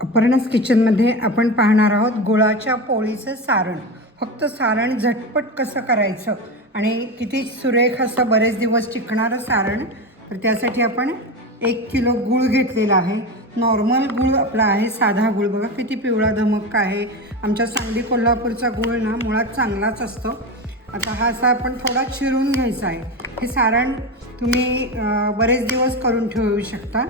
अपर्णास किचनमध्ये आपण पाहणार आहोत गुळाच्या पोळीचं सारण. फक्त सारण झटपट कसं करायचं आणि किती सुरेख असं बरेच दिवस टिकणारं सारण तर त्यासाठी आपण एक किलो गूळ घेतलेला आहे. नॉर्मल गूळ आपला आहे साधा गूळ. बघा किती पिवळा धमक आहे. आमच्या सांगली कोल्हापूरचा गूळ ना मुळात चांगलाच असतो. आता हा असा आपण थोडा चिरून घ्यायचा आहे. हे सारण तुम्ही बरेच दिवस करून ठेवू शकता.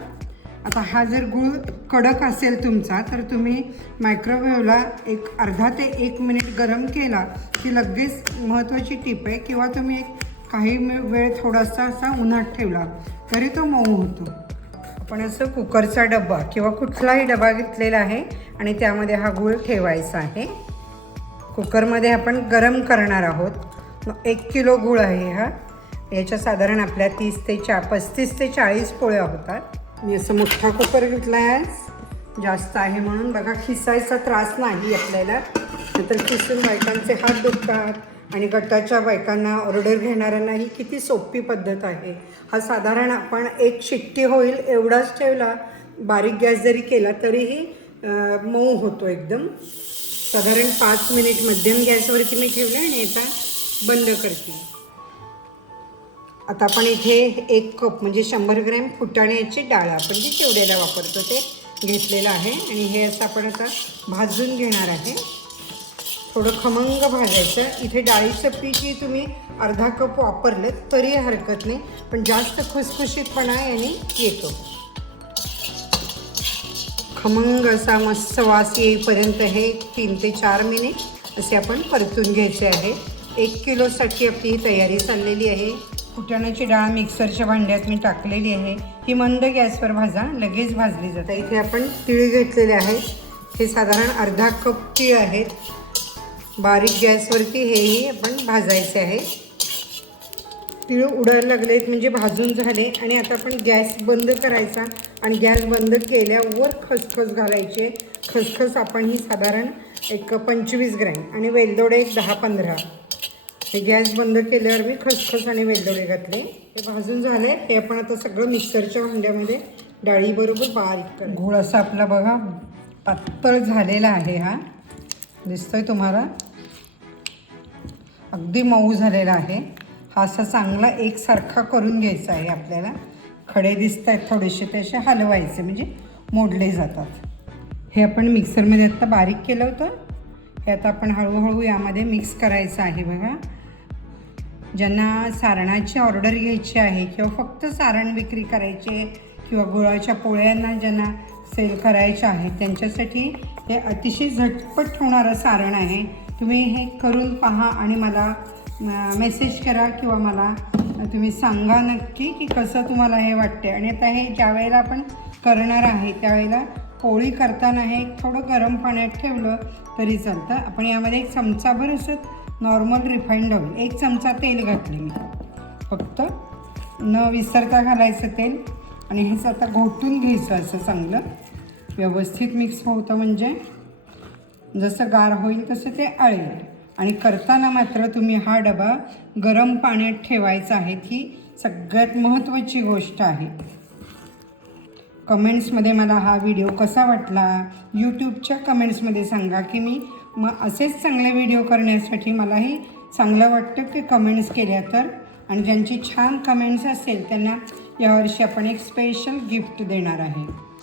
आता हा जर गूळ कडक असेल तुमचा तर तुम्ही मायक्रोवेव्हला एक अर्धा ते एक मिनिट गरम केला की लगेच महत्त्वाची टीप आहे किंवा तुम्ही एक काही वेळ थोडासा असा उन्हात ठेवला तरी तो मऊ होतो. आपण असं कुकरचा डबा किंवा कुठलाही डबा घेतलेला आहे आणि त्यामध्ये हा गूळ ठेवायचा आहे. कुकरमध्ये आपण गरम करणार आहोत. एक किलो गूळ आहे हा. याच्या साधारण आपल्या तीस ते चा पस्तीस ते चाळीस पोळ्या होतात. मी असं मोठा कुकर घेतला आहे जास्त आहे म्हणून. बघा खिसायचा त्रास नाही आपल्याला. नंतर खिसून बायकांचे हात दुखतात आणि गटाच्या बायकांना ऑर्डर घेणाऱ्यांना ही किती सोपी पद्धत आहे. हा साधारण आपण एक शिट्टी होईल एवढाच ठेवला. बारीक गॅस जरी केला तरीही मऊ होतो एकदम. साधारण पाच मिनिट मध्यम गॅसवरती मी ठेवलं आणि आता बंद करते. आता आपण इथे एक कप म्हणजे शंभर ग्रॅम फुटाण्याची डाळ आपण जी चिवड्याला वापरतो ते घेतलेलं आहे. आणि हे असं आपण आता भाजून घेणार आहे. थोडं खमंग भाजायचं. इथे डाळीचं पीठही तुम्ही अर्धा कप वापरलं तरी हरकत नाही. पण जास्त खुसखुशीतपणा याने येतो. खमंग असा मस्त वास येईपर्यंत हे तीन ते चार मिनिट असे आपण परतून घ्यायचे आहे. एक किलोसाठी आपली ही तयारी चाललेली आहे. फुटाण्याची डाळ मिक्सरच्या भांड्यात मी टाकलेली आहे. ही मंद गॅसवर भाजा लगेच भाजली जाते. इथे आपण तीळ घेतलेले आहेत हे साधारण अर्धा कप तीळ आहेत बारीक गॅसवरती हेही आपण भाजायचे आहे. तीळ उडायला लागलेत म्हणजे भाजून झाले. आणि आता आपण गॅस बंद करायचा. आणि गॅस बंद केल्यावर खसखस घालायचे. खसखस आपण ही साधारण एक पंचवीस ग्रॅम आणि वेलदोडे एक दहा पंधरा. हे गॅस बंद केल्यावर मी खसखस आणि वेलदोडे घातले. हे भाजून झाले हे आपण आता सगळं मिक्सरच्या भांड्यामध्ये डाळीबरोबर बारीक कर. असा आपला बघा पातळ झालेला आहे हा. दिसतोय तुम्हाला? अगदी मऊ झालेला आहे. हा असा चांगला एकसारखा करून घ्यायचा आहे आपल्याला. खडे दिसत आहेत थोडेसे ते असे हलवायचे म्हणजे मोडले जातात. हे आपण मिक्सरमध्ये आत्ता बारीक केलं होतं. हे आता आपण हळूहळू यामध्ये मिक्स करायचं आहे बघा. ज्यांना सारणाची ऑर्डर घ्यायची आहे किंवा फक्त सारण विक्री करायचे किंवा गुळाच्या पोळ्यांना ज्यांना सेल करायच्या आहेत त्यांच्यासाठी हे अतिशय झटपट होणारं सारण आहे. तुम्ही हे करून पहा आणि मला मेसेज करा किंवा मला तुम्ही सांगा नक्की की कसं तुम्हाला हे वाटते आणि आता हे ज्या वेळेला आपण करणार आहे त्यावेळेला पोळी करताना हे थोडं गरम पाण्यात ठेवलं तरी चालतं. आपण यामध्ये एक चमचाभर असं नॉर्मल रिफाईंड ऑइल एक चमचा तेल घातले मी. फक्त न विसरता घालायचं तेल आणि हेच आता घोटून घ्यायचं असं चांगलं. व्यवस्थित मिक्स होतं म्हणजे जसं गार होईल तसं ते आळेल. आणि करताना मात्र तुम्ही हा डबा गरम पाण्यात ठेवायचा आहे ही सगळ्यात महत्त्वाची गोष्ट आहे. कमेंट्समध्ये मला हा व्हिडिओ कसा वाटला? यूट्यूबच्या कमेंट्समध्ये सांगा की मी मग असेच चांगले व्हिडिओ करण्यासाठी मलाही चांगलं वाटतं की कमेंट्स केल्या तर. आणि ज्यांची छान कमेंट्स असेल त्यांना यावर्षी आपण एक स्पेशल गिफ्ट देणार आहे.